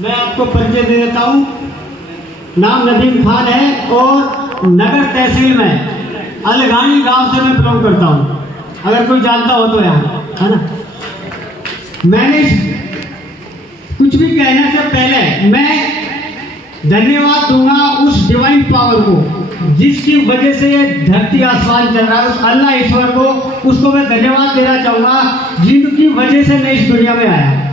मैं आपको परिचय दे देता हूँ। नाम नदीम खान है और नगर तहसील में अलगानी गांव से मैं बिलोंग करता हूँ, अगर कोई जानता हो तो यहाँ, है ना। मैंने कुछ भी कहने से पहले मैं धन्यवाद दूंगा उस डिवाइन पावर को जिसकी वजह से ये धरती आसमान चल रहा है, उस अल्लाह ईश्वर को, उसको मैं धन्यवाद देना चाहूँगा जिनकी वजह से मैं इस दुनिया में आया।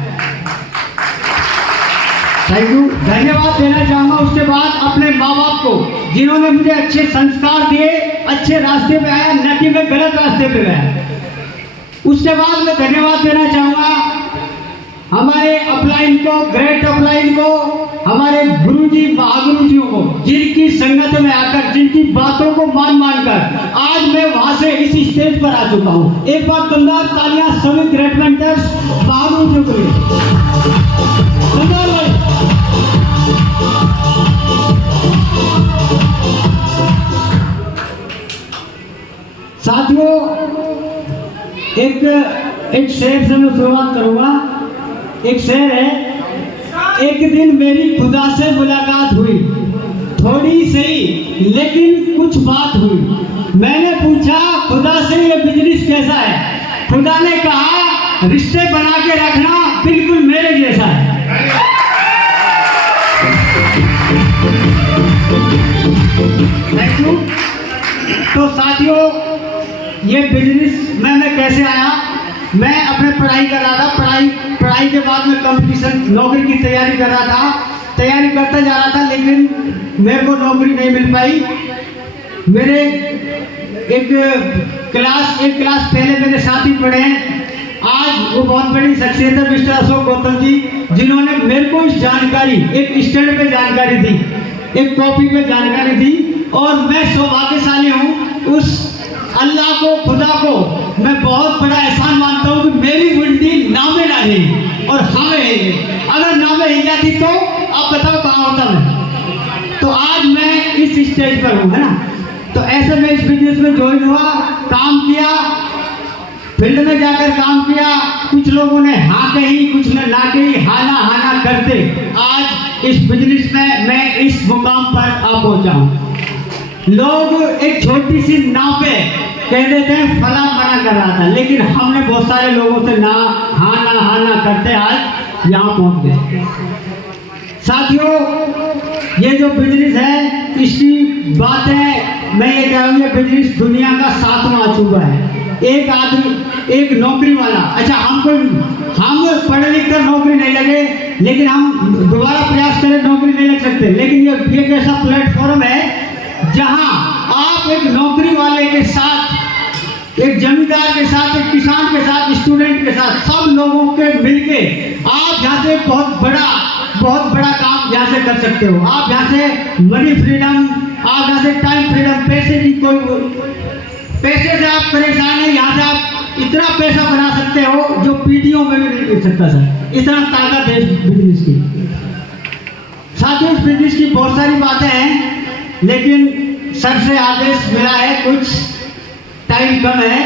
थैंक यू, धन्यवाद देना चाहूँगा। उसके बाद अपने माँ बाप को जिन्होंने मुझे अच्छे संस्कार दिए, अच्छे रास्ते पे आया, न कि मैं गलत रास्ते पे गया। उसके बाद मैं धन्यवाद देना चाहूँगा हमारे अपलाइन को, ग्रेट अपलाइन को, हमारे गुरुजी महागुरुजियों को, जिनकी संगत में आकर, जिनकी बातों को मान कर आज मैं वहां से इस स्टेज पर आ चुका हूँ। एक बार दमदार तालियां सभी ग्रेट मेंटर्स महागुरुजियों के लिए। दमदार भाई। साथियों, एक शेर से मैं शुरुआत करूंगा। एक शेर है, एक दिन मेरी खुदा से मुलाकात हुई, थोड़ी सही लेकिन कुछ बात हुई। मैंने पूछा खुदा से ये बिजनेस कैसा है? खुदा ने कहा रिश्ते बना के रखना बिल्कुल मेरे जैसा है। Thank you. तो साथियों, ये बिजनेस में मैं कैसे आया? मैं अपने पढ़ाई कर रहा था, पढ़ाई के बाद में कंपटीशन नौकरी की तैयारी कर रहा था, तैयारी करता जा रहा था, लेकिन मेरे को नौकरी नहीं मिल पाई। मेरे एक क्लास पहले मेरे साथी पढ़े हैं, आज वो बहुत बड़ी शख्सियत है मिस्टर अशोक गौतम जी, जिन्होंने मेरे को इस जानकारी, एक स्टैंड पे जानकारी दी, एक कॉपी पे जानकारी दी, और मैं सौभाग्यशाली हूँ। उस अल्लाह को, खुदा को मैं बहुत बड़ा एहसान मानता हूँ कि मेरी मुंडी नामे ना रही और हमें ही। अगर नामे ही जाती तो आप बताओ कहाँ होता मैं। तो आज मैं इस स्टेज पर हूँ, है ना। तो ऐसे में इस बिजनेस में ज्वाइन हुआ, काम किया, फील्ड में जाकर काम किया। कुछ लोगों ने हाँ कही, कुछ ने ना कही, हाना करते आज इस बिजनेस में मैं इस मुकाम पर आ पहुंचा हूँ। लोग एक छोटी सी नाव पे कह देते हैं फला मना कर रहा था, लेकिन हमने बहुत सारे लोगों से हाना करते आज यहाँ पहुँच गए। साथियों, ये जो बिजनेस है इसकी बात है, मैं ये कह रहा हूँ, ये बिजनेस दुनिया का 7वां अजूबा है। एक आदमी, एक नौकरी वाला, अच्छा हम पढ़े लिख कर नौकरी नहीं लगे, लेकिन हम दोबारा प्रयास करें नौकरी नहीं लग सकते। लेकिन ये एक ऐसा प्लेटफॉर्म है जहां आप एक नौकरी वाले के साथ, एक जमींदार के साथ, एक किसान के साथ, स्टूडेंट के साथ, सब लोगों के मिलके आप यहाँ से बहुत बड़ा काम यहाँ से कर सकते हो। आप यहाँ से मनी फ्रीडम, आप यहाँ से टाइम फ्रीडम, पैसे से आप परेशान हैं, यहाँ से आप इतना पैसा बना सकते हो जो पीढ़ियों में भी नहीं मिल सकता सर। इतना ताकत है इस बिजनेस की। साथियों, इस बिजनेस की बहुत सारी बातें हैं, लेकिन सर से आदेश मिला है, कुछ टाइम कम है,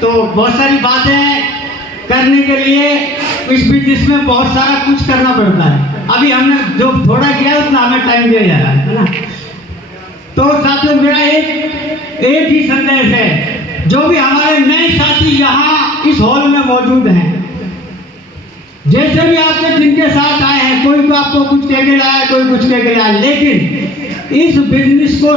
तो बहुत सारी बातें करने के लिए इस बिजनेस में बहुत सारा कुछ करना पड़ता है। अभी हमने जो थोड़ा किया उतना हमें टाइम दिया जा रहा है ना। तो साथियों, मेरा एक ही संदेश है, जो भी हमारे नए साथी यहाँ इस हॉल में मौजूद हैं, जैसे भी आपके जिनके साथ आए हैं, कोई तो आपको कुछ कह के लाया, कोई कुछ कह के लाया, लेकिन इस बिजनेस को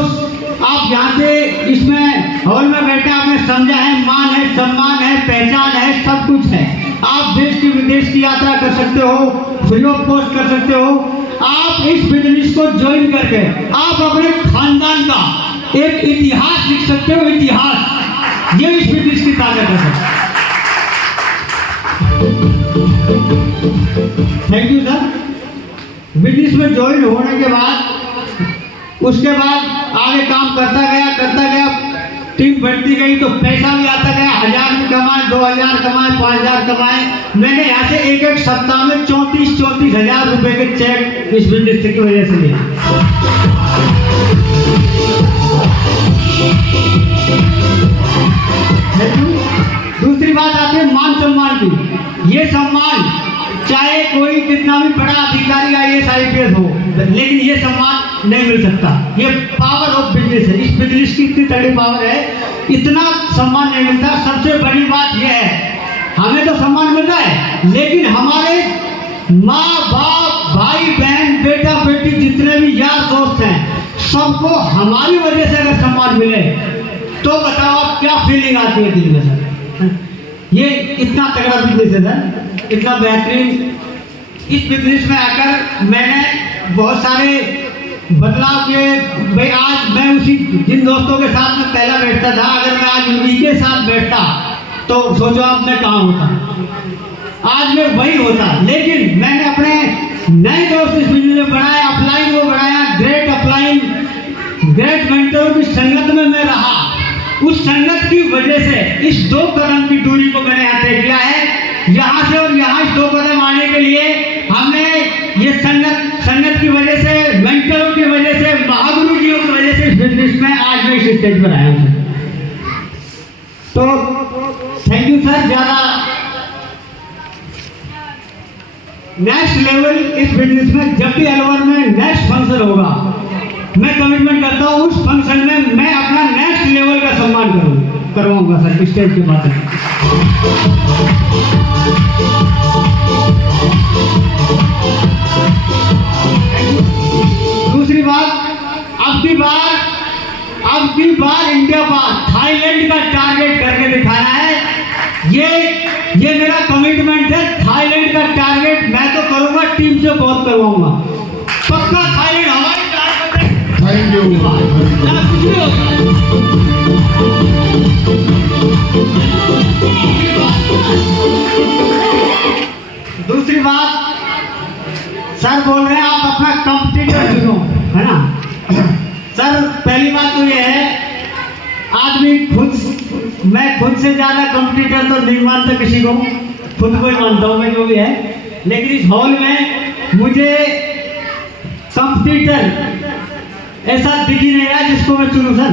आप यहाँ से इसमें हॉल में बैठे आपने समझा है, मान है, सम्मान है, पहचान है, सब कुछ है। आप देश की विदेश की यात्रा कर सकते हो, फ्री ऑफ कॉस्ट कर सकते हो। आप इस बिजनेस को ज्वाइन करके आप अपने खानदान का एक इतिहास लिख सकते हो, इतिहास। ये इस बिजनेस की ताकत है। Thank you sir. बिजनेस में ज्वाइन होने के बाद, उसके बाद आगे काम करता गया, टीम बढ़ती गई तो पैसा भी आता गया। 1000 भी कमाए, 2000 कमाए, 5000 कमाए। मैंने यहाँ से एक सप्ताह में 34 हजार रुपए के चेक इस बिजनेस की वजह से लिया। दूसरी बात आती है मान सम्मान की। ये सम्मान चाहे कोई कितना भी बड़ा अधिकारी IAS IPS हो, लेकिन ये सम्मान नहीं मिल सकता। ये पावर ऑफ बिजनेस है, इस बिजनेस की इतनी तगड़ी पावर है, इतना सम्मान नहीं मिलता। सबसे बड़ी बात यह है, हमें तो सम्मान मिल रहा है, लेकिन हमारे माँ बाप, भाई बहन, बेटा बेटी, जितने भी यार दोस्त हैं, सबको हमारी वजह से अगर सम्मान मिले तो बताओ आप क्या फीलिंग आती है दिल में सर। ये इतना तगड़ा बिजनेस है सर, इतना बेहतरीन। इस बिजनेस में आकर मैंने बहुत सारे बदलाव किए। भाई आज मैं उसी जिन दोस्तों के साथ में पहला बैठता था, अगर मैं आज उन्हीं के साथ बैठता तो सोचो आप मैं कहाँ होता, आज मैं वही होता। लेकिन मैंने अपने नए दोस्त इस बिजनेस में बनाया, अपलाइन को बनाया, ग्रेट अपलाइन, ग्रेट मेंटरों की संगत में मैं रहा। उस संगत की वजह से इस 2 कदम की दूरी को मैंने यहाँ तय किया है। यहाँ से और यहाँ 2 कदम आने के लिए हमें ये संगत की वजह से, मेंटरों की वजह से, महागुरु जियों की वजह से इस बिजनेस में आज मैं इस स्टेज पर आया हूँ। तो थैंक यू सर। ज़्यादा नेक्स्ट लेवल इस बिजनेस में जब भी अलवर में नेक्स्ट फंक्शन होगा, मैं कमिटमेंट करता हूँ उस फंक्शन में मैं अपना नेक्स्ट लेवल का सम्मान करवाऊंगा सर स्टेज के बाद। दूसरी बात, अब की बार इंडिया पार थाईलैंड का टारगेट करके दिखाना है। ये मेरा कमिटमेंट है। थाईलैंड का टारगेट मैं तो करूंगा, टीम से बहुत करवाऊंगा, पक्का थाईलैंड हमारी टारगेट। Thank you. दूसरी बात, सर बोल रहे हैं आप अपना कंपटीटर चुनो, है ना सर। पहली बात तो ये है, मैं खुद से ज़्यादा कंपटीटर तो नहीं मानता किसी को, खुद को ही मानता हूँ मैं जो भी है। लेकिन इस हॉल में मुझे कंपटीटर ऐसा दिख ही नहीं रहा जिसको मैं चुनूँ सर।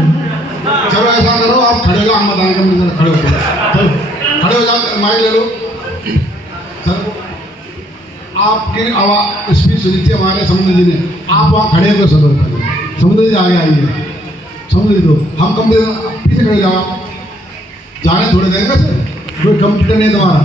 चलो ऐसा करो, आप खड़े हो जाओ, हम बताएंगे कंपटीटर खड़े हो जाओ, चलो खड़े हो जाओ, माइक ले लो सर। आपकी आवाज़ स्पीच सुनी थी हमारे समुद्र जी ने, आप वहाँ खड़े हो समुद्र जी आगे आइए, समुद्र जी दो, हम कंपटीटर पीछे खड़े जाओ, जाने थोड़े देंगे सर, कोई कंपटीटर नहीं तुम्हारा।